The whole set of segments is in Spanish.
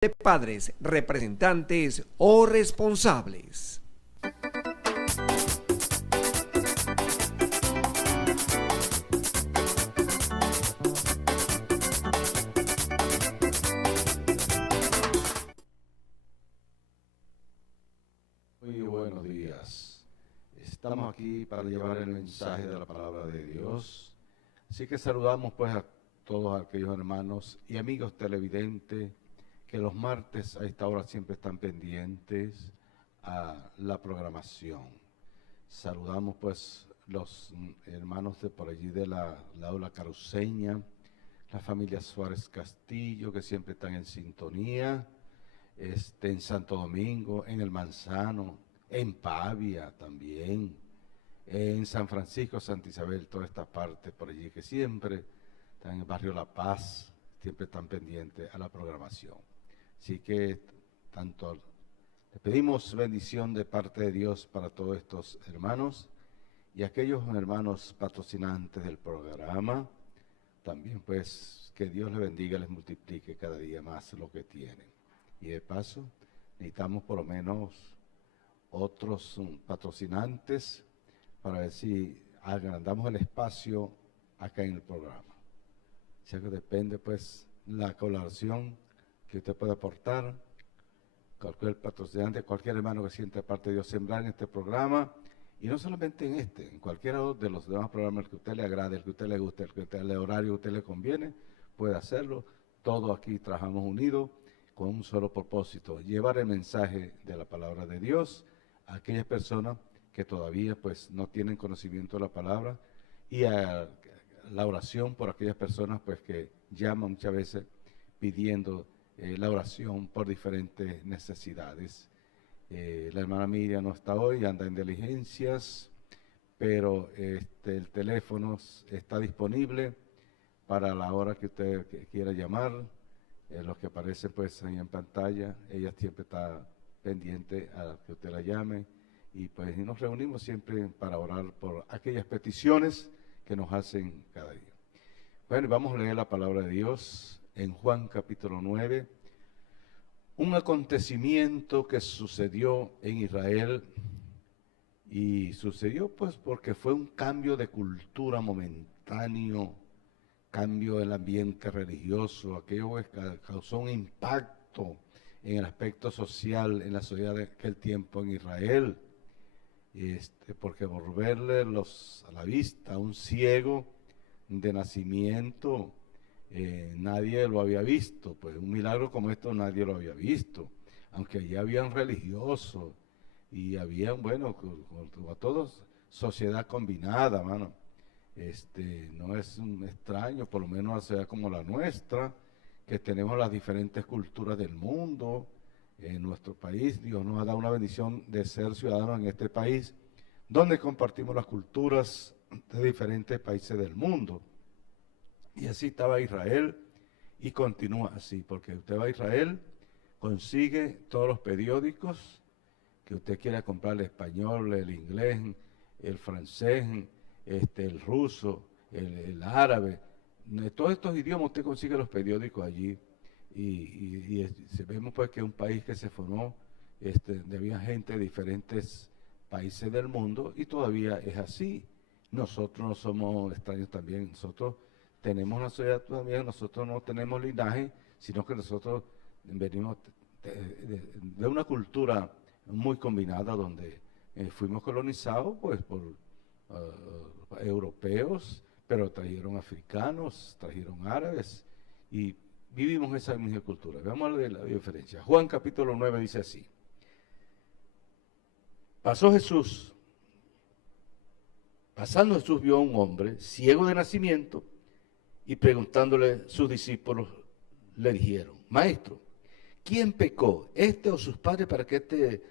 de padres, representantes o responsables. Muy buenos días. Estamos aquí para llevar el mensaje de la palabra de Dios. Así que saludamos pues a todos aquellos hermanos y amigos televidentes que los martes a esta hora siempre están pendientes a la programación. Saludamos pues los hermanos de por allí de la aula caruceña, la familia Suárez Castillo que siempre están en sintonía, en Santo Domingo, en El Manzano, en Pavia también, en San Francisco, Santa Isabel, toda esta parte por allí que siempre están en el barrio La Paz, siempre están pendientes a la programación. Así que tanto le pedimos bendición de parte de Dios para todos estos hermanos y aquellos hermanos patrocinantes del programa, también pues que Dios les bendiga, les multiplique cada día más lo que tienen. Y de paso, necesitamos por lo menos otros patrocinantes para ver si agrandamos el espacio acá en el programa. O sea que depende pues la colaboración que usted pueda aportar, cualquier patrocinante, cualquier hermano que sienta parte de Dios sembrar en este programa, y no solamente en este, en cualquiera de los demás programas que a usted le agrade, el que a usted le guste, el horario que a usted le conviene, puede hacerlo. Todos aquí trabajamos unidos con un solo propósito, llevar el mensaje de la palabra de Dios a aquellas personas que todavía pues no tienen conocimiento de la palabra, y a la oración por aquellas personas pues que llaman muchas veces pidiendo la oración por diferentes necesidades. La hermana Miriam no está hoy, anda en diligencias, pero el teléfono está disponible para la hora que usted quiera llamar. Los que aparecen pues ahí en pantalla, ella siempre está pendiente a que usted la llame, y pues nos reunimos siempre para orar por aquellas peticiones que nos hacen cada día. Bueno, vamos a leer la palabra de Dios en Juan capítulo 9, un acontecimiento que sucedió en Israel, y sucedió pues porque fue un cambio de cultura momentáneo, cambio del ambiente religioso, aquello que causó un impacto en el aspecto social en la sociedad de aquel tiempo en Israel, porque volverle a la vista a un ciego de nacimiento, nadie lo había visto, pues un milagro como esto nadie lo había visto, aunque allí habían religiosos y habían, bueno, como todos, sociedad combinada, mano. No es un extraño, por lo menos una sociedad como la nuestra, que tenemos las diferentes culturas del mundo. En nuestro país, Dios nos ha dado una bendición de ser ciudadanos en este país, donde compartimos las culturas de diferentes países del mundo. Y así estaba Israel, y continúa así, porque usted va a Israel, consigue todos los periódicos que usted quiera comprar, el español, el inglés, el francés, el ruso, el árabe, de todos estos idiomas usted consigue los periódicos allí, y vemos pues que es un país que se formó, había gente de diferentes países del mundo, y todavía es así. Nosotros no somos extraños también, nosotros tenemos una sociedad todavía, nosotros no tenemos linaje, sino que nosotros venimos de una cultura muy combinada, donde fuimos colonizados pues por europeos, pero trajeron africanos, trajeron árabes, y vivimos esa misma cultura. Veamos la diferencia. Juan capítulo 9 dice así: pasando Jesús vio a un hombre ciego de nacimiento, y preguntándole sus discípulos, le dijeron: Maestro, ¿quién pecó, este o sus padres, para que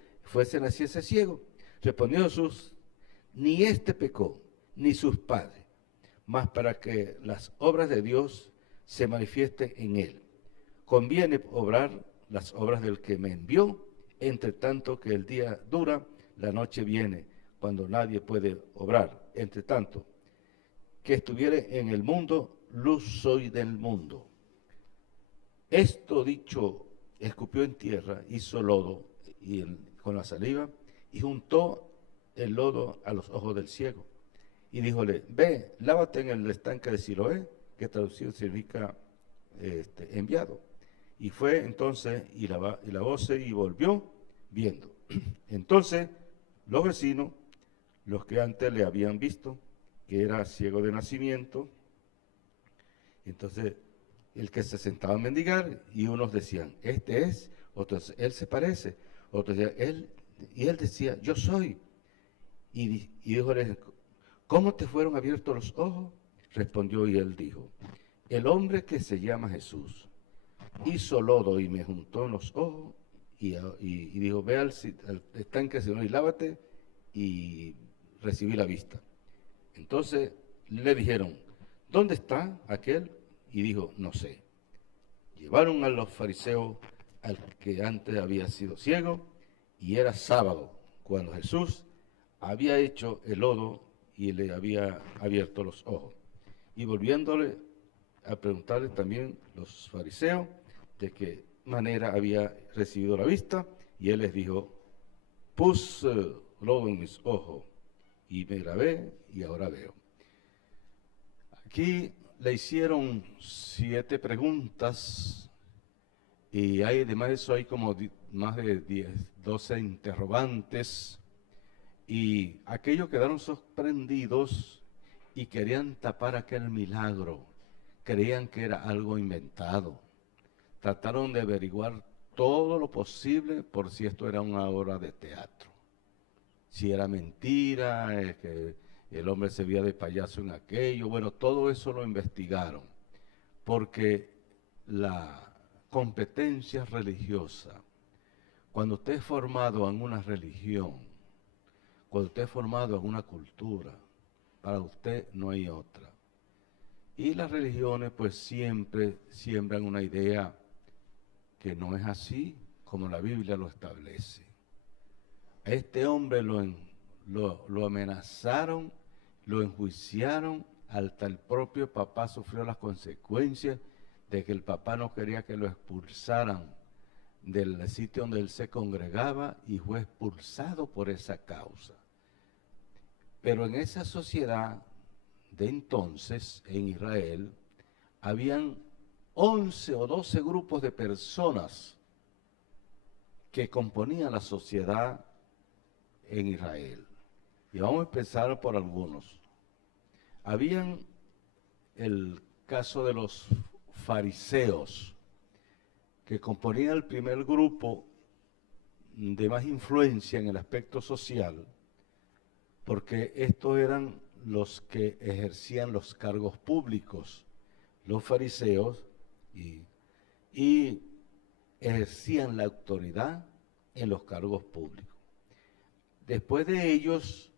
naciese ciego? Respondió Jesús: ni este pecó, ni sus padres, mas para que las obras de Dios se manifiesten en él. Conviene obrar las obras del que me envió, entre tanto que el día dura, la noche viene, cuando nadie puede obrar. Entre tanto que estuviere en el mundo, luz soy del mundo. Esto dicho escupió en tierra, hizo lodo con la saliva y juntó el lodo a los ojos del ciego. Y díjole, ve, lávate en el estanque de Siloé, que traducido significa enviado. Y fue entonces y lavóse y volvió viendo. Entonces los vecinos, los que antes le habían visto, que era ciego de nacimiento, entonces el que se sentaba a mendigar, y unos decían, este es, otros, él se parece, otros decían, él, y él decía, yo soy. Y díjole, ¿cómo te fueron abiertos los ojos? Respondió y él dijo, el hombre que se llama Jesús hizo lodo y me juntó en los ojos y dijo, ve al estanque Señor y lávate, y recibí la vista. Entonces le dijeron, ¿dónde está aquel? Y dijo, no sé. Llevaron a los fariseos al que antes había sido ciego, y era sábado, cuando Jesús había hecho el lodo y le había abierto los ojos. Y volviéndole a preguntarle también los fariseos de qué manera había recibido la vista, y él les dijo, puse lodo en mis ojos, y me lavé, y ahora veo. Aquí le hicieron 7 preguntas, y además de eso hay como más de 10, 12 interrogantes, y aquellos quedaron sorprendidos y querían tapar aquel milagro, creían que era algo inventado. Trataron de averiguar todo lo posible por si esto era una obra de teatro, si era mentira, que el hombre se veía de payaso en aquello. Bueno, todo eso lo investigaron, porque la competencia religiosa, cuando usted es formado en una religión, cuando usted es formado en una cultura, para usted no hay otra. Y las religiones pues siempre siembran una idea que no es así como la Biblia lo establece. A este hombre lo amenazaron, lo enjuiciaron, hasta el propio papá sufrió las consecuencias de que el papá no quería que lo expulsaran del sitio donde él se congregaba, y fue expulsado por esa causa. Pero en esa sociedad de entonces, en Israel, habían 11 o 12 grupos de personas que componían la sociedad en Israel. Y vamos a empezar por algunos. Habían el caso de los fariseos, que componían el primer grupo de más influencia en el aspecto social, porque estos eran los que ejercían los cargos públicos, los fariseos, y ejercían la autoridad en los cargos públicos. Después de ellos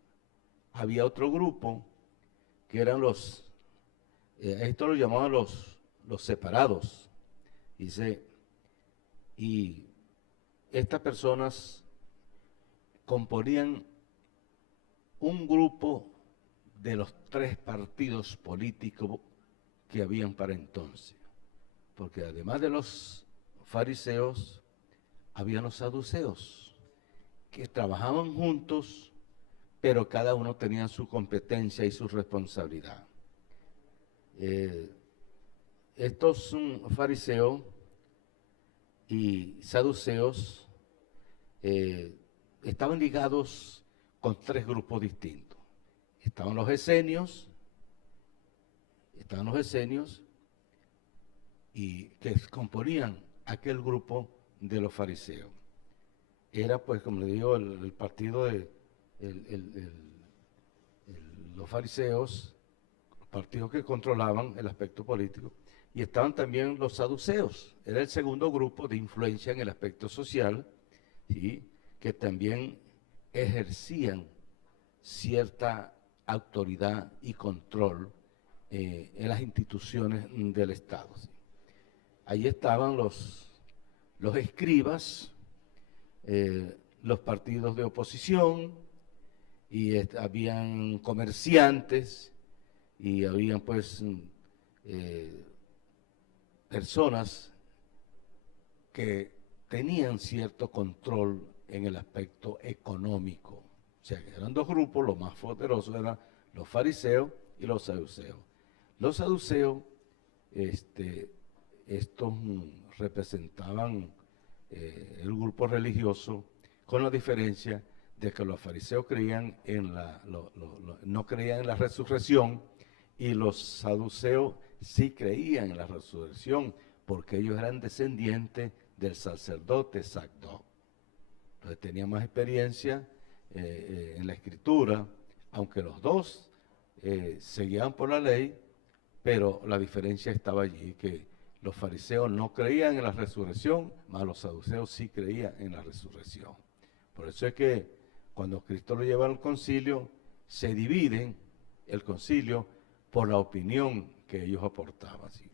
había otro grupo que eran esto lo llamaban los separados, dice, y estas personas componían un grupo de los 3 partidos políticos que habían para entonces, porque además de los fariseos, habían los saduceos, que trabajaban juntos, pero cada uno tenía su competencia y su responsabilidad. Estos fariseos y saduceos estaban ligados con 3 grupos distintos. Estaban los esenios, y que componían aquel grupo de los fariseos. Era, pues, como le digo, el partido de los fariseos, partidos que controlaban el aspecto político, y estaban también los saduceos. Era el segundo grupo de influencia en el aspecto social, ¿sí?, que también ejercían cierta autoridad y control en las instituciones del Estado, ¿sí? Allí estaban los escribas, los partidos de oposición, y habían comerciantes, y habían pues personas que tenían cierto control en el aspecto económico. O sea, que eran dos grupos, los más poderosos eran los fariseos y los saduceos. Los saduceos, estos representaban el grupo religioso, con la diferencia de que los fariseos creían en no creían en la resurrección, y los saduceos sí creían en la resurrección, porque ellos eran descendientes del sacerdote Sadoc. Entonces tenían más experiencia en la escritura, aunque los dos se guiaban por la ley, pero la diferencia estaba allí, que los fariseos no creían en la resurrección, mas los saduceos sí creían en la resurrección. Por eso es que cuando Cristo lo lleva al concilio, se dividen el concilio por la opinión que ellos aportaban. ¿Sí?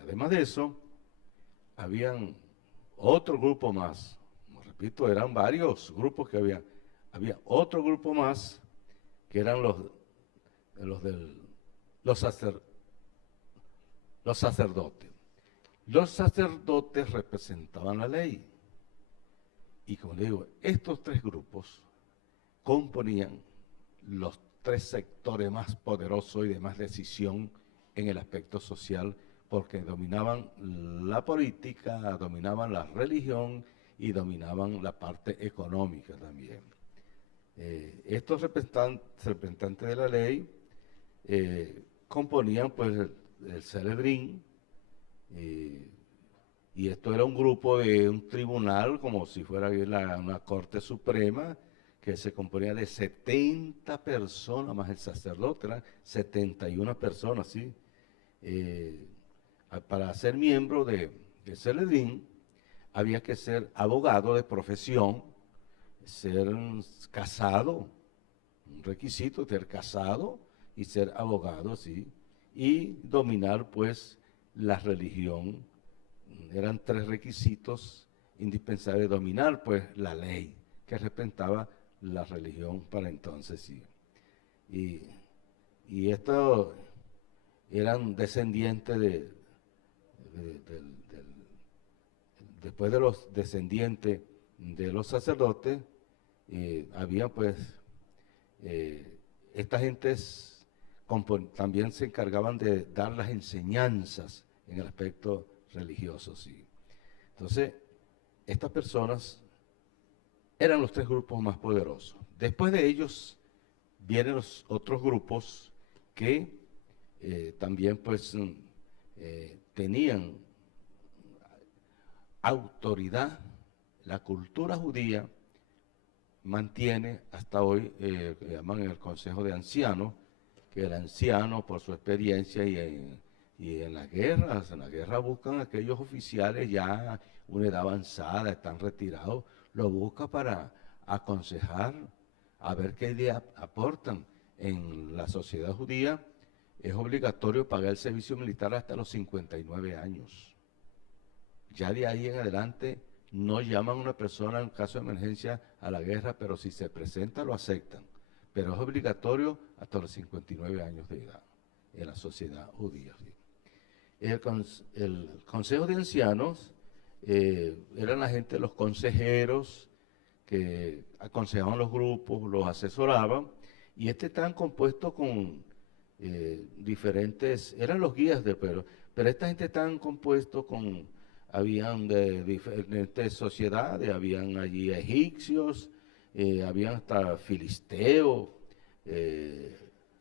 Además de eso, habían otro grupo más. Como repito, eran varios grupos que había. Había otro grupo más que eran los sacerdotes. Los sacerdotes representaban la ley. Y como le digo, estos tres grupos componían los tres sectores más poderosos y de más decisión en el aspecto social, porque dominaban la política, dominaban la religión y dominaban la parte económica también. Estos representantes de la ley componían pues el Sanedrín, y esto era un grupo de un tribunal, como si fuera una corte suprema, que se componía de 70 personas, más el sacerdote, eran 71 personas, ¿sí? Para ser miembro de Sanedrín había que ser abogado de profesión, ser casado, un requisito, ser casado y ser abogado, ¿sí? Y dominar pues la religión. Eran tres requisitos indispensables: dominar pues la ley que representaba la religión para entonces, sí. Y estos eran descendientes después de los descendientes de los sacerdotes, había pues, estas gentes también se encargaban de dar las enseñanzas en el aspecto religioso, sí. Entonces, estas personas eran los tres grupos más poderosos. Después de ellos vienen los otros grupos que también pues tenían autoridad. La cultura judía mantiene hasta hoy, que llaman el Consejo de Ancianos, que el anciano por su experiencia y en las guerras buscan a aquellos oficiales ya una edad avanzada, están retirados, lo busca para aconsejar, a ver qué idea aportan. En la sociedad judía es obligatorio pagar el servicio militar hasta los 59 años. Ya de ahí en adelante no llaman a una persona en caso de emergencia a la guerra, pero si se presenta lo aceptan. Pero es obligatorio hasta los 59 años de edad en la sociedad judía. ¿Sí? El Consejo de Ancianos eran la gente, los consejeros que aconsejaban los grupos, los asesoraban, y estaban compuestos con diferentes, eran los guías del pueblo, pero esta gente estaban compuestos con, habían de diferentes sociedades, habían allí egipcios, habían hasta filisteos,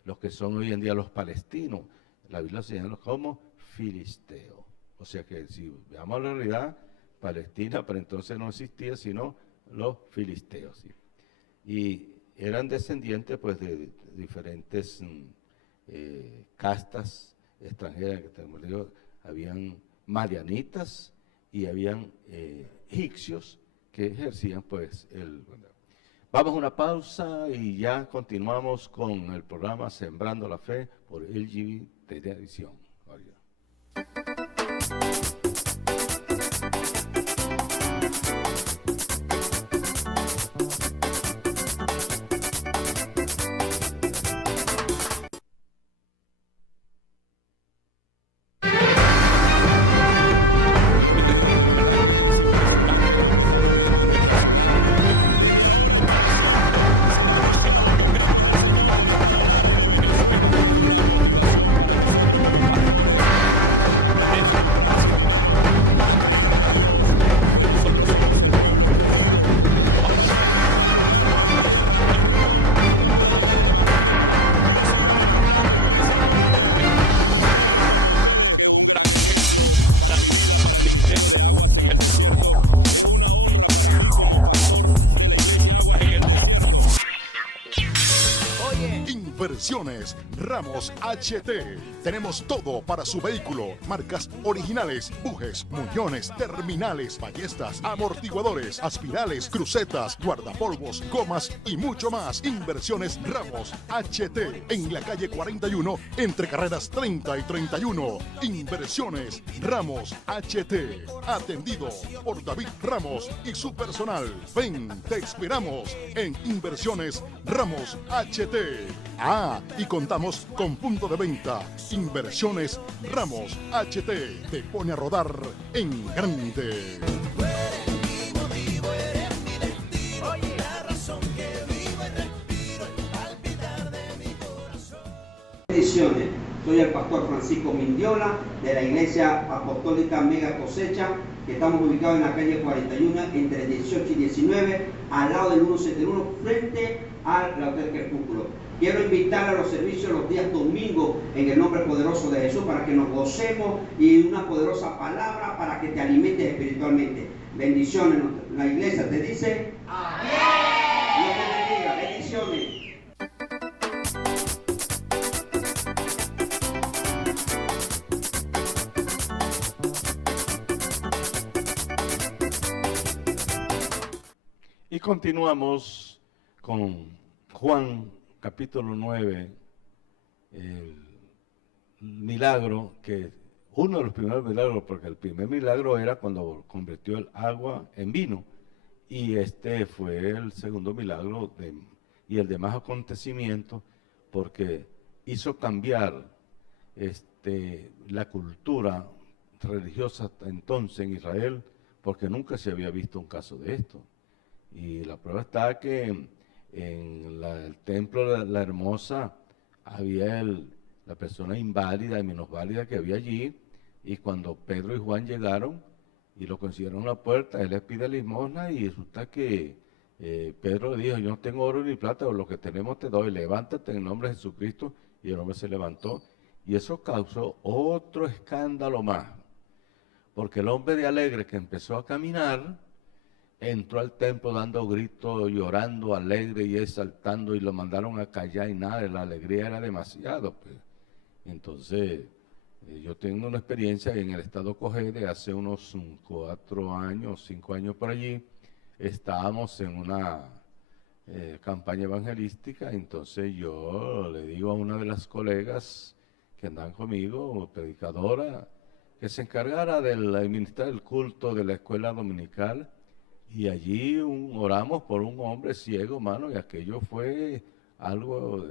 los que son hoy en día los palestinos. La Biblia se llama como filisteos. O sea que si veamos la realidad, Palestina para entonces no existía, sino los filisteos. ¿Sí? Y eran descendientes pues de diferentes castas extranjeras que tenemos. Habían madianitas y habían egipcios que ejercían pues el... Vamos a una pausa y ya continuamos con el programa Sembrando la Fe por LGB Televisión. Inversiones Ramos HT. Tenemos todo para su vehículo. Marcas originales, bujes, muñones, terminales, ballestas, amortiguadores, aspirales, crucetas, guardapolvos, gomas y mucho más. Inversiones Ramos HT. En la calle 41, entre carreras 30 y 31. Inversiones Ramos HT. Atendido por David Ramos y su personal. Ven, te esperamos en Inversiones Ramos HT. Y contamos con punto de venta. Inversiones Ramos HT. Te pone a rodar en grande. Bendiciones. Soy el pastor Francisco Mindiola de la Iglesia Apostólica Mega Cosecha, que estamos ubicados en la calle 41 entre 18 y 19, al lado del 171, frente al Hotel Crepúsculo. Quiero invitar a los servicios los días domingos en el nombre poderoso de Jesús para que nos gocemos y una poderosa palabra para que te alimentes espiritualmente. Bendiciones. La iglesia te dice amén. Dios te bendiga. Bendiciones. Y continuamos con Juan capítulo 9, el milagro, que uno de los primeros milagros, porque el primer milagro era cuando convirtió el agua en vino, y este fue el segundo milagro y el de más acontecimiento, porque hizo cambiar la cultura religiosa entonces en Israel, porque nunca se había visto un caso de esto. Y la prueba está que en el templo de la Hermosa había la persona inválida y minusválida que había allí, y cuando Pedro y Juan llegaron y lo consiguieron a la puerta, él les pide limosna y resulta que Pedro le dijo: yo no tengo oro ni plata, pero lo que tenemos te doy, levántate en el nombre de Jesucristo. Y el hombre se levantó, y eso causó otro escándalo más, porque el hombre de alegre que empezó a caminar entró al templo dando gritos, llorando, alegre y exaltando, y lo mandaron a callar y nada, la alegría era demasiado, pues. Entonces, yo tengo una experiencia en el estado Cogé de hace unos 4 años, 5 años por allí. Estábamos en una campaña evangelística, entonces yo le digo a una de las colegas que andan conmigo, predicadora, que se encargara de administrar el culto de la escuela dominical. Y allí oramos por un hombre ciego, mano, y aquello fue algo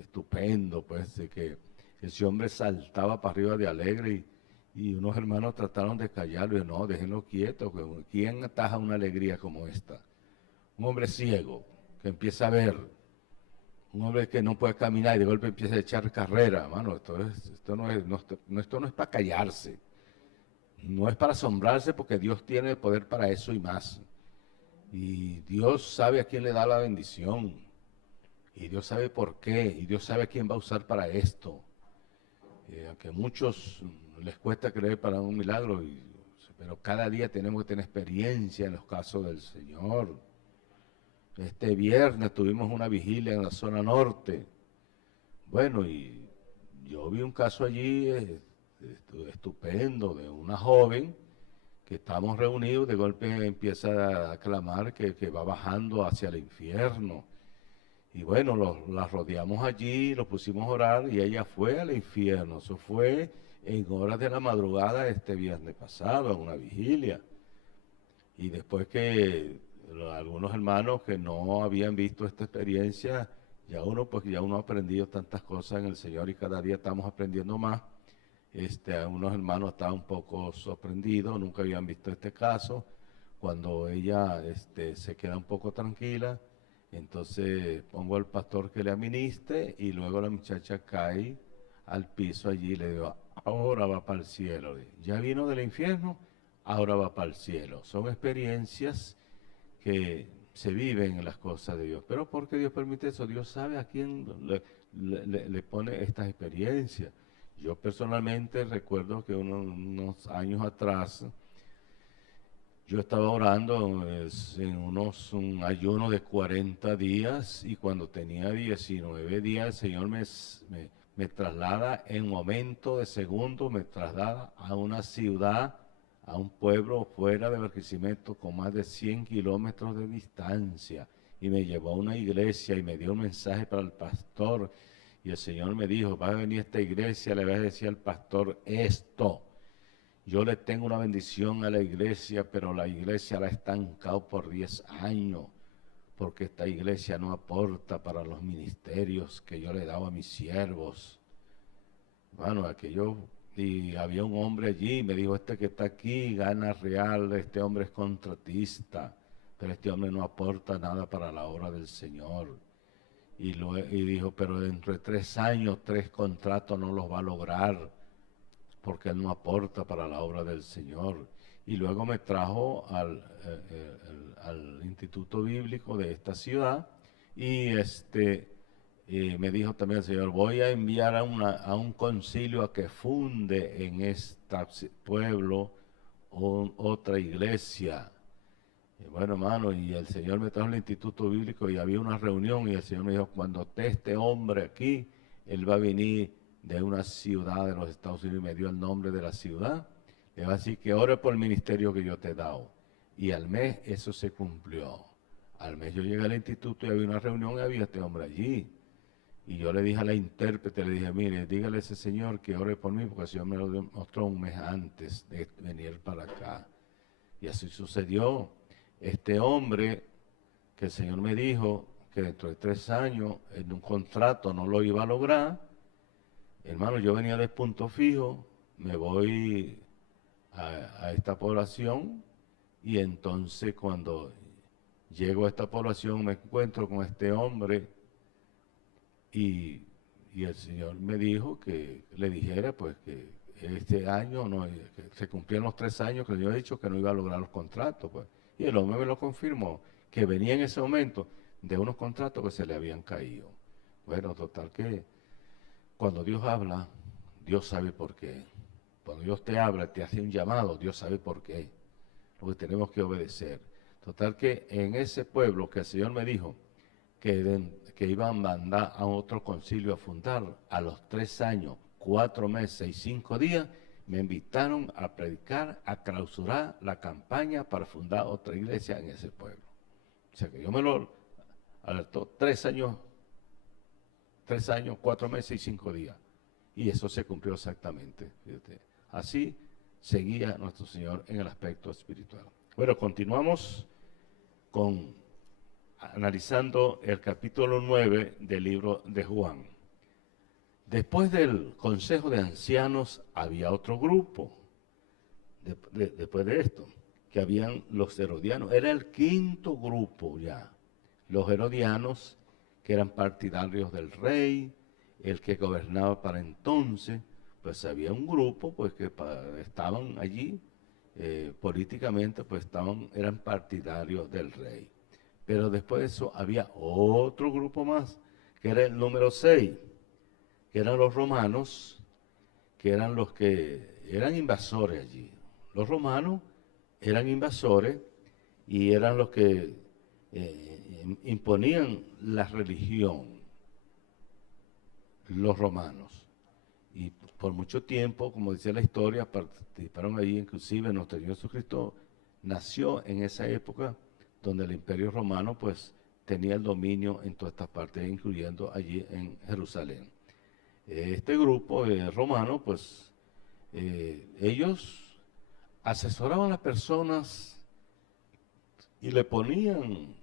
estupendo, pues, de que ese hombre saltaba para arriba de alegre, y unos hermanos trataron de callarlo, y no, déjenlo quieto, ¿quién ataja una alegría como esta? Un hombre ciego, que empieza a ver, un hombre que no puede caminar y de golpe empieza a echar carrera, mano, esto no es para callarse, no es para asombrarse, porque Dios tiene el poder para eso y más. Y Dios sabe a quién le da la bendición, y Dios sabe por qué, y Dios sabe a quién va a usar para esto. Aunque a muchos les cuesta creer para un milagro, pero cada día tenemos que tener experiencia en los casos del Señor. Este viernes tuvimos una vigilia en la zona norte. Bueno, y yo vi un caso allí estupendo de una joven que estábamos reunidos, de golpe empieza a clamar que va bajando hacia el infierno. Y bueno, la rodeamos allí, los pusimos a orar, y ella fue al infierno. Eso fue en horas de la madrugada este viernes pasado, en una vigilia. Y después que algunos hermanos que no habían visto esta experiencia, ya uno ha aprendido tantas cosas en el Señor, y cada día estamos aprendiendo más. Algunos hermanos estaban un poco sorprendidos, nunca habían visto este caso. Cuando ella se queda un poco tranquila, entonces pongo al pastor que le administre, y luego la muchacha cae al piso allí, y le digo: ahora va para el cielo. Ya vino del infierno, ahora va para el cielo. Son experiencias que se viven en las cosas de Dios. Pero ¿por qué Dios permite eso? Dios sabe a quién le pone estas experiencias. Yo personalmente recuerdo que unos años atrás Yo estaba orando en un ayuno de 40 días y cuando tenía 19 días el Señor me traslada en momento de segundo, me traslada a una ciudad, a un pueblo fuera de Barquisimeto con más de 100 kilómetros de distancia y me llevó a una iglesia y me dio un mensaje para el pastor y el Señor me dijo, vas a venir a esta iglesia, le vas a decir al pastor esto. Yo le tengo una bendición a la iglesia, pero la iglesia la ha estancado por 10 años, porque esta iglesia no aporta para los ministerios que yo le he dado a mis siervos. Bueno, y había un hombre allí, me dijo, este que está aquí gana real, este hombre es contratista, pero este hombre no aporta nada para la obra del Señor. Y dijo, pero dentro de 3 años, 3 contratos no los va a lograr, porque él no aporta para la obra del Señor. Y luego me trajo al Instituto Bíblico de esta ciudad y me dijo también el Señor, voy a enviar a un concilio a que funde en este pueblo otra iglesia. Y bueno, hermano, y el Señor me trajo al Instituto Bíblico y había una reunión y el Señor me dijo, cuando esté este hombre aquí, él va a venir de una ciudad de los Estados Unidos y me dio el nombre de la ciudad. Le va a decir que ore por el ministerio que yo te he dado. Y al mes eso se cumplió. Al mes yo llegué al instituto y había una reunión y había este hombre allí. Y yo le dije a la intérprete, le dije, mire, dígale a ese señor que ore por mí porque el Señor me lo mostró un mes antes de venir para acá. Y así sucedió. Este hombre que el Señor me dijo que dentro de 3 años en un contrato no lo iba a lograr. Hermano, yo venía de Punto Fijo, me voy a esta población y entonces cuando llego a esta población me encuentro con este hombre y el Señor me dijo que le dijera pues que este año que se cumplían los 3 años que yo he dicho que no iba a lograr los contratos pues. Y el hombre me lo confirmó, que venía en ese momento de unos contratos que se le habían caído. Bueno, total que cuando Dios habla, Dios sabe por qué. Cuando Dios te habla, te hace un llamado, Dios sabe por qué. Lo que tenemos que obedecer. Total que en ese pueblo que el Señor me dijo que iban a mandar a otro concilio a fundar, a los 3 años, 4 meses y 5 días, me invitaron a predicar, a clausurar la campaña para fundar otra iglesia en ese pueblo. O sea que yo me lo alertó 3 años, 4 meses y 5 días. Y eso se cumplió exactamente. Fíjate. Así seguía nuestro Señor en el aspecto espiritual. Bueno, continuamos analizando el capítulo 9 del libro de Juan. Después del consejo de ancianos había otro grupo, después de esto, que habían los herodianos. Era el 5.º grupo ya. Los herodianos, que eran partidarios del rey, el que gobernaba para entonces, pues había un grupo pues que estaban allí políticamente, pues eran partidarios del rey. Pero después de eso había otro grupo más, que era el número 6, que eran los romanos, que eran los que eran invasores allí. Los romanos eran invasores y eran los que imponían la religión, los romanos. Y por mucho tiempo, como dice la historia, participaron allí, inclusive nuestro Señor Jesucristo nació en esa época donde el Imperio Romano pues tenía el dominio en todas estas partes, incluyendo allí en Jerusalén. Este grupo romano, pues, ellos asesoraban a las personas y le ponían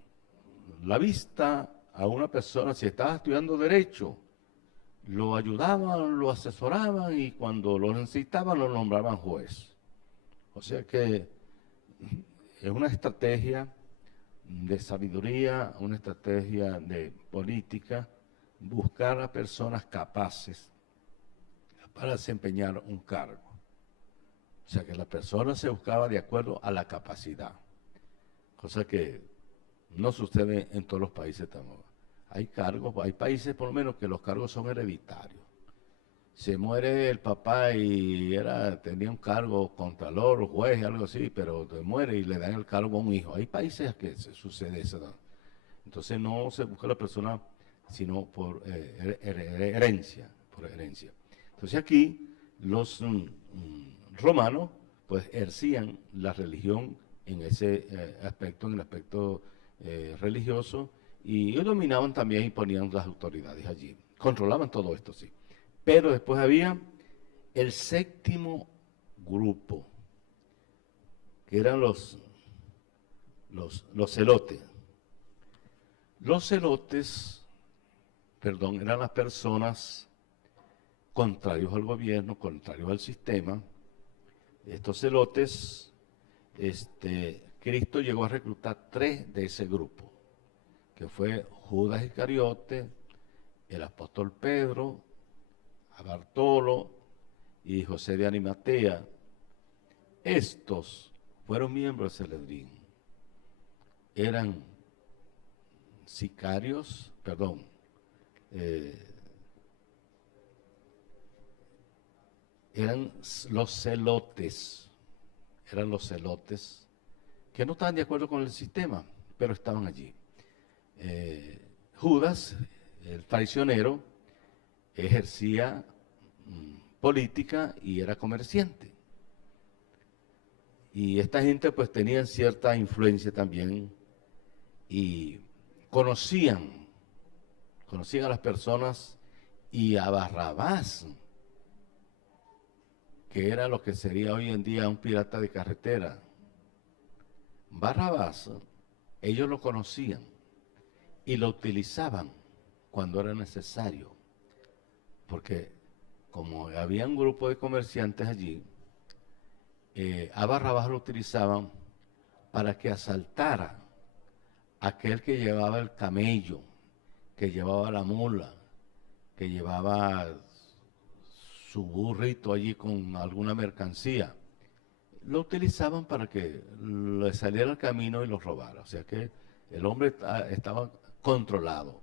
la vista a una persona, si estaba estudiando Derecho, lo ayudaban, lo asesoraban y cuando lo necesitaban lo nombraban juez. O sea que es una estrategia de sabiduría, una estrategia de política, buscar a personas capaces para desempeñar un cargo. O sea que la persona se buscaba de acuerdo a la capacidad, cosa que no sucede en todos los países tampoco. Hay cargos, hay países por lo menos que los cargos son hereditarios. Se muere el papá y tenía un cargo contralor, juez, algo así, pero muere y le dan el cargo a un hijo. Hay países que sucede eso, ¿no? Entonces no se busca la persona sino por herencia, Entonces aquí los romanos pues ejercían la religión en ese aspecto, en el aspecto religioso, y ellos dominaban también y ponían las autoridades allí. Controlaban todo esto, sí. Pero después había el séptimo grupo, que eran los celotes. Los celotes, eran las personas contrarios al gobierno, contrarios al sistema. Estos celotes, Cristo llegó a reclutar 3 de ese grupo, que fue Judas Iscariote, el apóstol Pedro, a Bartolo y José de Arimatea. Estos fueron miembros del Sanedrín. Eran sicarios, eran los celotes, que no estaban de acuerdo con el sistema, pero estaban allí. Judas, el traicionero, ejercía política y era comerciante. Y esta gente pues tenía cierta influencia también y conocían a las personas, y a Barrabás, que era lo que sería hoy en día un pirata de carretera. Barrabás, ellos lo conocían y lo utilizaban cuando era necesario, porque como había un grupo de comerciantes allí, a Barrabás lo utilizaban para que asaltara a aquel que llevaba el camello, que llevaba la mula, que llevaba su burrito allí con alguna mercancía. Lo utilizaban para que le saliera al camino y lo robara. O sea que el hombre estaba controlado,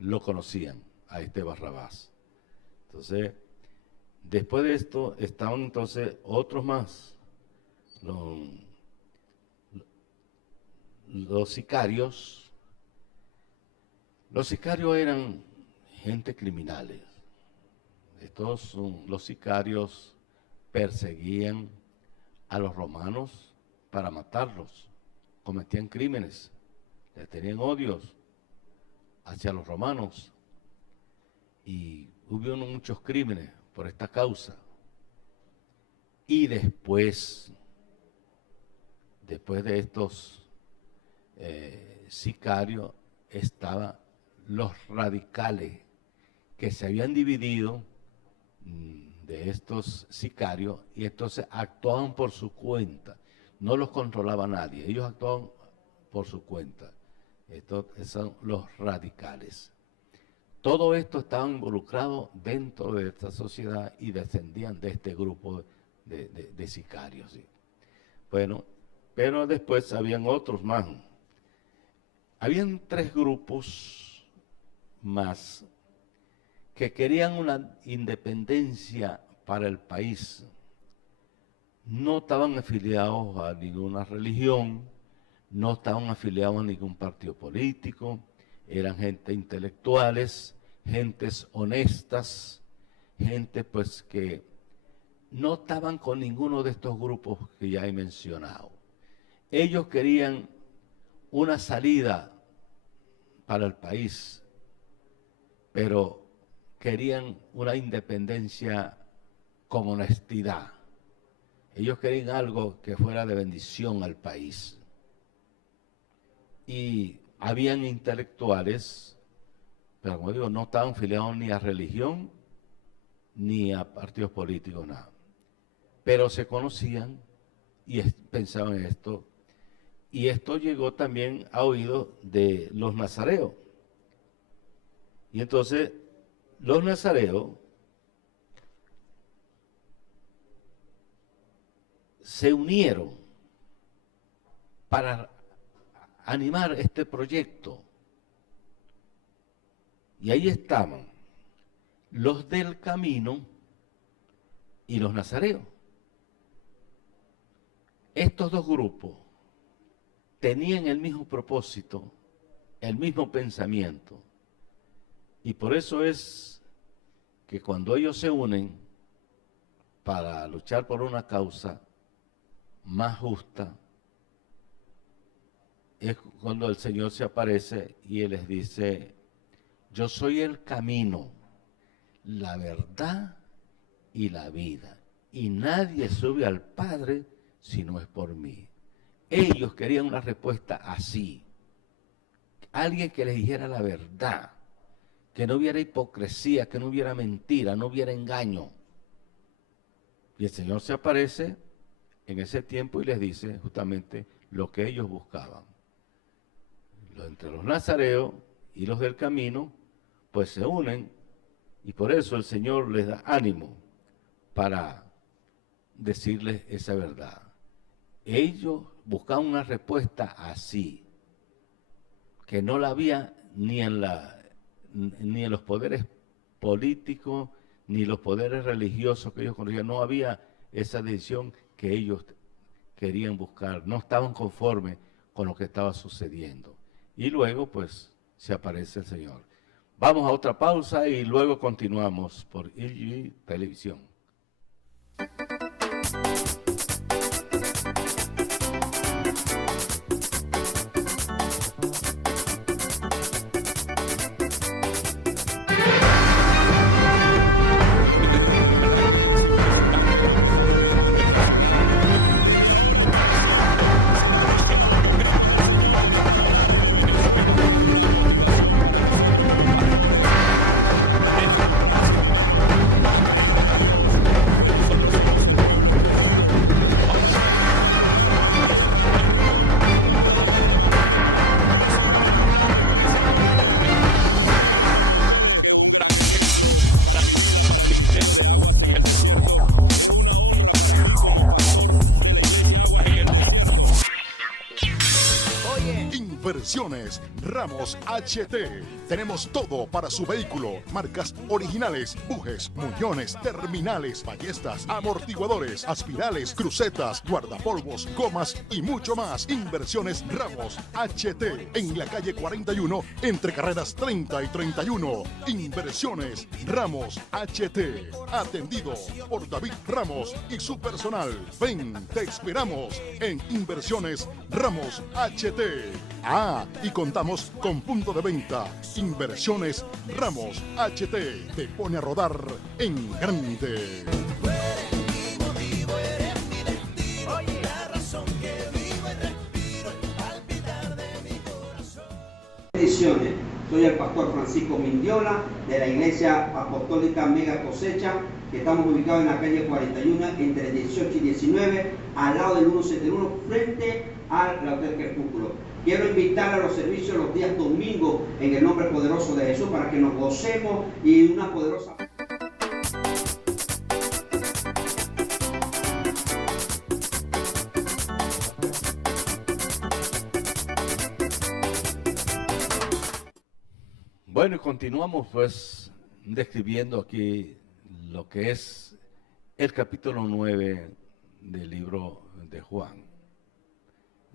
lo conocían a este Barrabás. Entonces, después de esto estaban entonces otros más, los sicarios. Los sicarios eran gente criminales. Los sicarios perseguían a los romanos para matarlos, cometían crímenes, les tenían odios hacia los romanos, y hubo muchos crímenes por esta causa. Y después de estos sicarios, estaban los radicales, que se habían dividido de estos sicarios, y entonces actuaban por su cuenta, no los controlaba nadie, ellos actuaban por su cuenta. Estos son los radicales. Todo esto estaba involucrado dentro de esta sociedad y descendían de este grupo de sicarios, ¿sí? Bueno, pero después habían otros más. Habían 3 grupos más que querían una independencia para el país. No estaban afiliados a ninguna religión, no estaban afiliados a ningún partido político, eran gente intelectuales, gentes honestas, gente pues que no estaban con ninguno de estos grupos que ya he mencionado. Ellos querían una salida para el país, pero querían una independencia con honestidad. Ellos querían algo que fuera de bendición al país. Y habían intelectuales, pero como digo, no estaban afiliados ni a religión, ni a partidos políticos, nada. Pero se conocían y pensaban en esto. Y esto llegó también a oídos de los nazareos. Y entonces, los nazareos se unieron para animar este proyecto. Y ahí estaban los del camino, y los nazareos. Estos dos grupos tenían el mismo propósito, el mismo pensamiento. Y por eso es que cuando ellos se unen para luchar por una causa más justa, es cuando el Señor se aparece y Él les dice: yo soy el camino, la verdad y la vida, y nadie sube al Padre si no es por mí. Ellos querían una respuesta así, alguien que les dijera la verdad, que no hubiera hipocresía, que no hubiera mentira, no hubiera engaño. Y el Señor se aparece en ese tiempo y les dice justamente lo que ellos buscaban. Entre los nazareos y los del camino, pues se unen, y por eso el Señor les da ánimo para decirles esa verdad. Ellos buscaban una respuesta así, que no la había ni en los poderes políticos, ni los poderes religiosos que ellos conocían. No había esa decisión que ellos querían buscar, no estaban conformes con lo que estaba sucediendo. Y luego, pues, se aparece el Señor. Vamos a otra pausa y luego continuamos por IGI Televisión. Inversiones Ramos HT. Tenemos todo para su vehículo. Marcas originales, bujes, muñones, terminales, ballestas, amortiguadores, aspirales, crucetas, guardapolvos, gomas y mucho más. Inversiones Ramos HT. En la calle 41, entre carreras 30 y 31. Inversiones Ramos HT. Atendido por David Ramos y su personal. Ven, te esperamos en Inversiones Ramos HT. Y contamos con punto de venta. Inversiones Ramos HT. Te pone a rodar en grande. Bendiciones. Soy el pastor Francisco Mindiola de la Iglesia Apostólica Mega Cosecha, que estamos ubicados en la calle 41 entre 18 y 19, al lado del 171, frente al Hotel Crepúsculo. Quiero invitar a los servicios los días domingos en el nombre poderoso de Jesús para que nos gocemos y una poderosa... Bueno, y continuamos pues describiendo aquí lo que es el capítulo 9 del libro de Juan.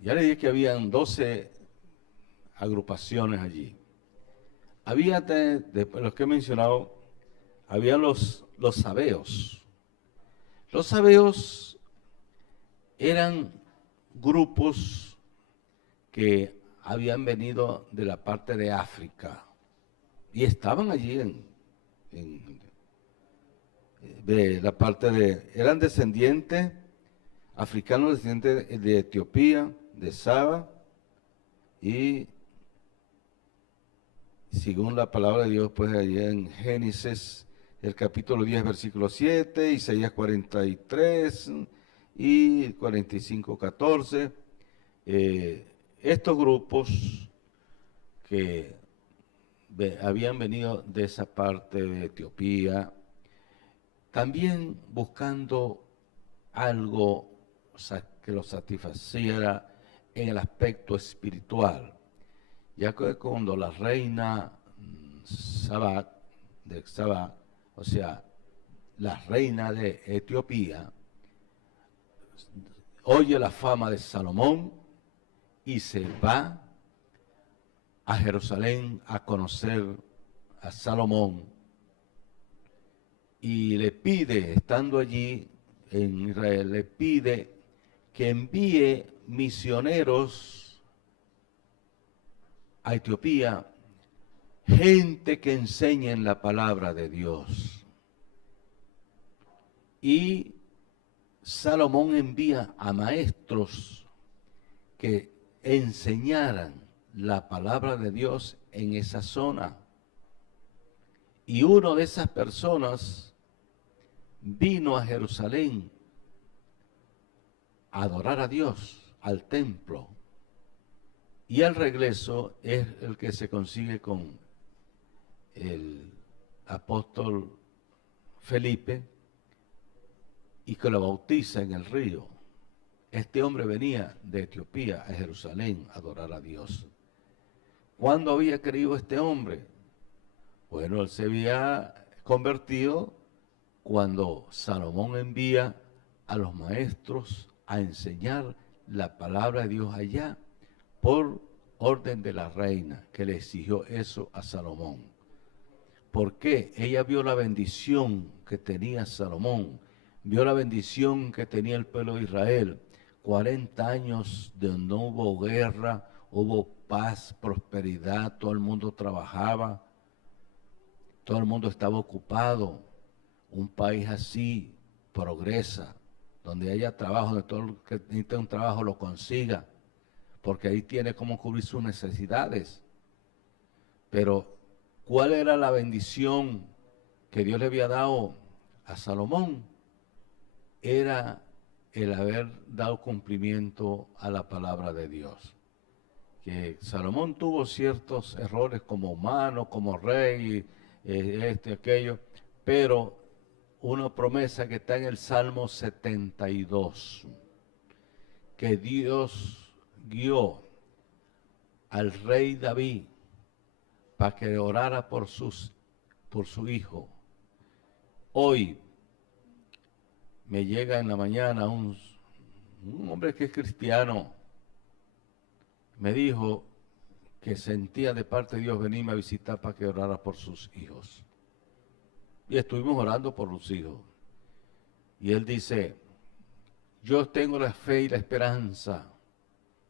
Ya le dije que habían 12 agrupaciones allí. Había, de los que he mencionado, había los sabeos. Los sabeos eran grupos que habían venido de la parte de África y estaban allí de la parte de... Eran descendientes, africanos descendientes de Etiopía, de Saba, y según la palabra de Dios, pues allí en Génesis, el capítulo 10, versículo 7, Isaías 43 y 45, 14, estos grupos que habían venido de esa parte de Etiopía, también buscando algo que los satisfaciera en el aspecto espiritual, ya que cuando la reina Saba, o sea, la reina de Etiopía, oye la fama de Salomón y se va a Jerusalén a conocer a Salomón y le pide, estando allí en Israel, le pide que envíe misioneros a Etiopía, gente que enseñen la palabra de Dios. Y Salomón envía a maestros que enseñaran la palabra de Dios en esa zona. Y uno de esas personas vino a Jerusalén a adorar a Dios, al templo. Y al regreso es el que se consigue con el apóstol Felipe y que lo bautiza en el río. Este hombre venía de Etiopía a Jerusalén a adorar a Dios. ¿Cuándo había creído este hombre? Bueno, él se había convertido cuando Salomón envía a los maestros a enseñar la palabra de Dios allá por orden de la reina, que le exigió eso a Salomón. ¿Por qué? Ella vio la bendición que tenía Salomón, vio la bendición que tenía el pueblo de Israel. 40 años de no hubo guerra, hubo paz, prosperidad, todo el mundo trabajaba, todo el mundo estaba ocupado. Un país así progresa, donde haya trabajo, donde todo el que necesita un trabajo lo consiga, porque ahí tiene cómo cubrir sus necesidades. Pero, ¿cuál era la bendición que Dios le había dado a Salomón? Era el haber dado cumplimiento a la palabra de Dios. Que Salomón tuvo ciertos errores como humano, como rey, aquello, pero una promesa que está en el Salmo 72, que Dios guió al rey David para que orara por su hijo. Hoy me llega en la mañana un hombre que es cristiano, me dijo que sentía de parte de Dios venirme a visitar para que orara por sus hijos. Y estuvimos orando por los hijos. Y él dice, yo tengo la fe y la esperanza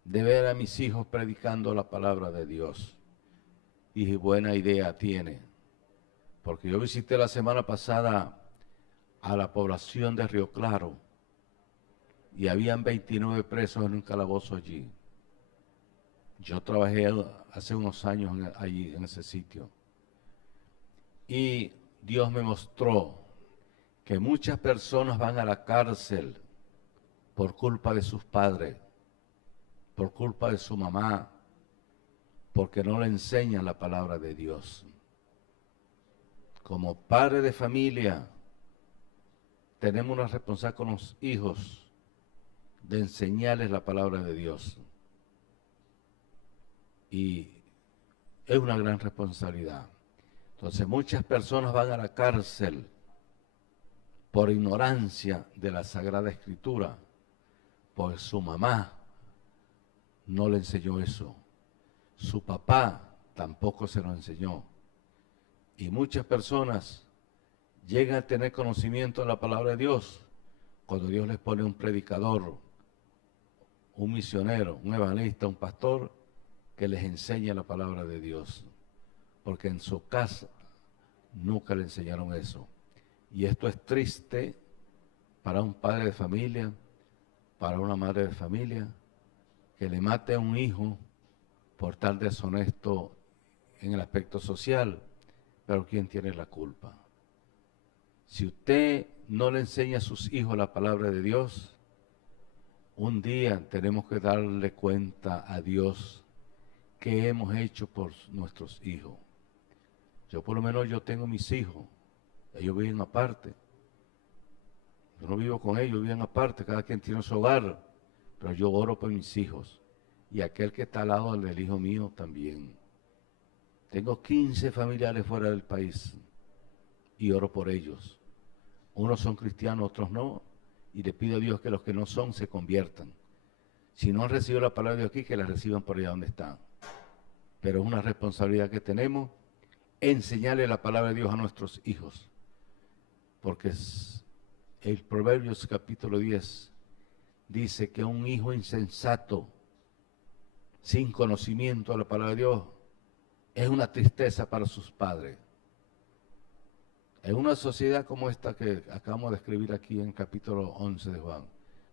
de ver a mis hijos predicando la palabra de Dios. Y dije, buena idea tiene. Porque yo visité la semana pasada a la población de Río Claro y habían 29 presos en un calabozo allí. Yo trabajé hace unos años allí en ese sitio. Y Dios me mostró que muchas personas van a la cárcel por culpa de sus padres, por culpa de su mamá, porque no le enseñan la palabra de Dios. Como padre de familia, tenemos una responsabilidad con los hijos de enseñarles la palabra de Dios. Y es una gran responsabilidad. Entonces muchas personas van a la cárcel por ignorancia de la Sagrada Escritura, pues su mamá no le enseñó eso. Su papá tampoco se lo enseñó. Y muchas personas llegan a tener conocimiento de la palabra de Dios cuando Dios les pone un predicador, un misionero, un evangelista, un pastor que les enseña la palabra de Dios. Porque en su casa nunca le enseñaron eso. Y esto es triste para un padre de familia, para una madre de familia, que le mate a un hijo por estar deshonesto en el aspecto social. Pero ¿quién tiene la culpa? Si usted no le enseña a sus hijos la palabra de Dios, un día tenemos que darle cuenta a Dios qué hemos hecho por nuestros hijos. Yo por lo menos yo tengo mis hijos, ellos viven aparte. Yo no vivo con ellos, viven aparte, cada quien tiene su hogar, pero yo oro por mis hijos y aquel que está al lado del hijo mío también. Tengo 15 familiares fuera del país y oro por ellos. Unos son cristianos, otros no. Y le pido a Dios que los que no son se conviertan. Si no han recibido la palabra de Dios aquí, que la reciban por allá donde están. Pero es una responsabilidad que tenemos, enseñarle la palabra de Dios a nuestros hijos. Porque el Proverbios capítulo 10 dice que un hijo insensato, sin conocimiento de la palabra de Dios, es una tristeza para sus padres. En una sociedad como esta que acabamos de escribir aquí en capítulo 11 de Juan,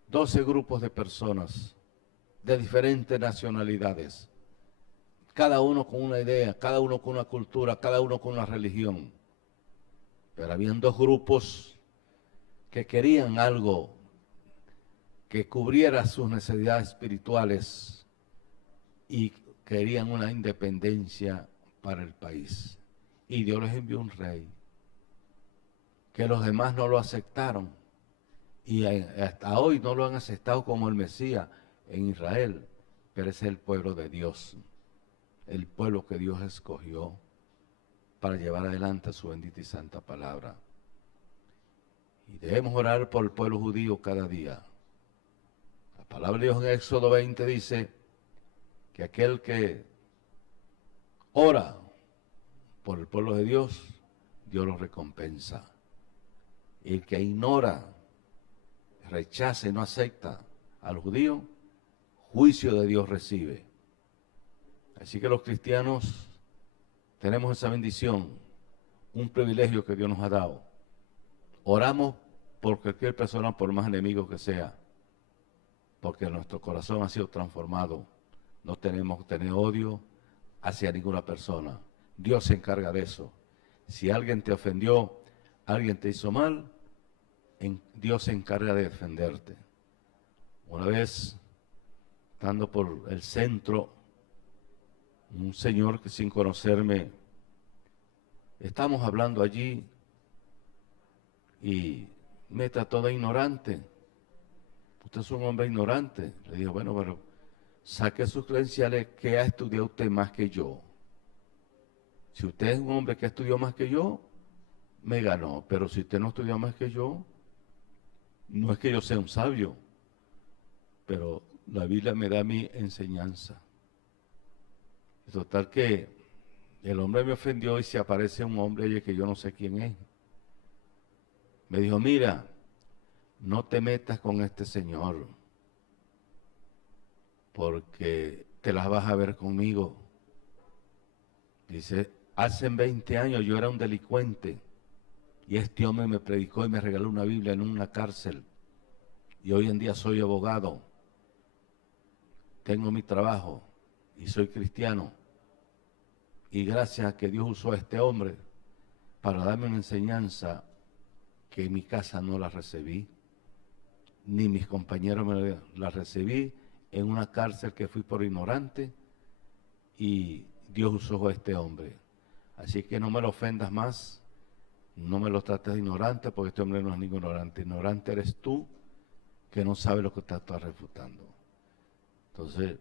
12 grupos de personas de diferentes nacionalidades, cada uno con una idea, cada uno con una cultura, cada uno con una religión. Pero habían dos grupos que querían algo que cubriera sus necesidades espirituales y querían una independencia para el país. Y Dios les envió un rey, que los demás no lo aceptaron. Y hasta hoy no lo han aceptado como el Mesías en Israel, pero es el pueblo de Dios, el pueblo que Dios escogió para llevar adelante su bendita y santa palabra. Y debemos orar por el pueblo judío cada día. La palabra de Dios en Éxodo 20 dice que aquel que ora por el pueblo de Dios, Dios lo recompensa. Y el que ignora, rechaza y no acepta al judío, juicio de Dios recibe. Así que los cristianos tenemos esa bendición, un privilegio que Dios nos ha dado. Oramos por cualquier persona, por más enemigo que sea, porque nuestro corazón ha sido transformado. No tenemos que tener odio hacia ninguna persona. Dios se encarga de eso. Si alguien te ofendió, alguien te hizo mal, Dios se encarga de defenderte. Una vez, estando por el centro, un señor que sin conocerme, estamos hablando allí y me trató de ignorante. Usted es un hombre ignorante. Le dije, bueno, pero saque sus credenciales, que ha estudiado usted más que yo. Si usted es un hombre que estudió más que yo, me ganó. Pero si usted no estudió más que yo, no es que yo sea un sabio, pero la Biblia me da mi enseñanza. Total que el hombre me ofendió y se aparece un hombre allí que yo no sé quién es. Me dijo, mira, no te metas con este señor, porque te las vas a ver conmigo. Dice, hace 20 años yo era un delincuente y este hombre me predicó y me regaló una Biblia en una cárcel. Y hoy en día soy abogado, tengo mi trabajo y soy cristiano. Y gracias a que Dios usó a este hombre para darme una enseñanza que en mi casa no la recibí, ni mis compañeros la recibí, en una cárcel que fui por ignorante, y Dios usó a este hombre. Así que no me lo ofendas más, no me lo trates de ignorante, porque este hombre no es ningún ignorante. Ignorante eres tú, que no sabes lo que estás refutando. Entonces,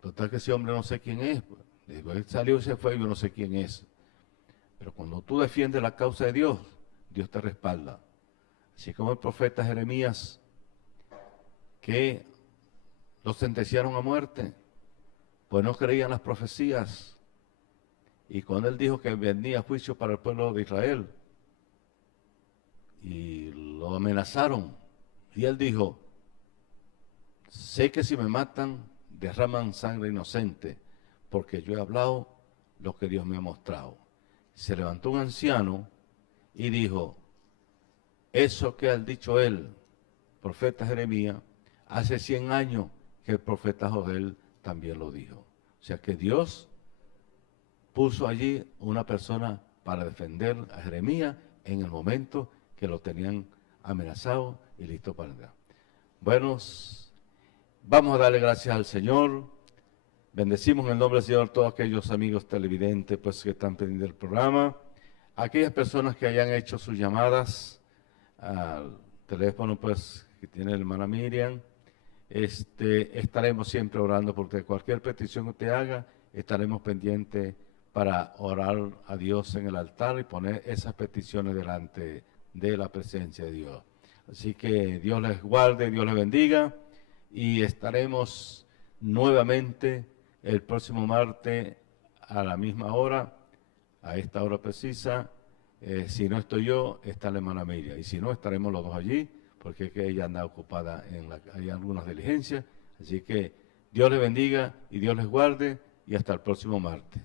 total que ese hombre no sé quién es. Después salió y se fue, yo no sé quién es. Pero cuando tú defiendes la causa de Dios, Dios te respalda. Así como el profeta Jeremías, que lo sentenciaron a muerte, pues no creían las profecías. Y cuando él dijo que venía juicio para el pueblo de Israel, y lo amenazaron, y él dijo, sé que si me matan, derraman sangre inocente, porque yo he hablado lo que Dios me ha mostrado. Se levantó un anciano y dijo, eso que ha dicho él, profeta Jeremías, hace 100 años que el profeta Joel también lo dijo. O sea que Dios puso allí una persona para defender a Jeremías en el momento que lo tenían amenazado y listo para entrar. Bueno, vamos a darle gracias al Señor. Bendecimos en el nombre del Señor a todos aquellos amigos televidentes pues, que están pendientes del programa. Aquellas personas que hayan hecho sus llamadas al teléfono pues, que tiene la hermana Miriam, estaremos siempre orando por usted. Cualquier petición que usted haga, estaremos pendientes para orar a Dios en el altar y poner esas peticiones delante de la presencia de Dios. Así que Dios les guarde, Dios les bendiga y estaremos nuevamente el próximo martes a la misma hora, a esta hora precisa. Si no estoy yo, está la hermana Miriam. Y si no, estaremos los dos allí, porque es que ella anda ocupada hay algunas diligencias. Así que Dios les bendiga y Dios les guarde y hasta el próximo martes.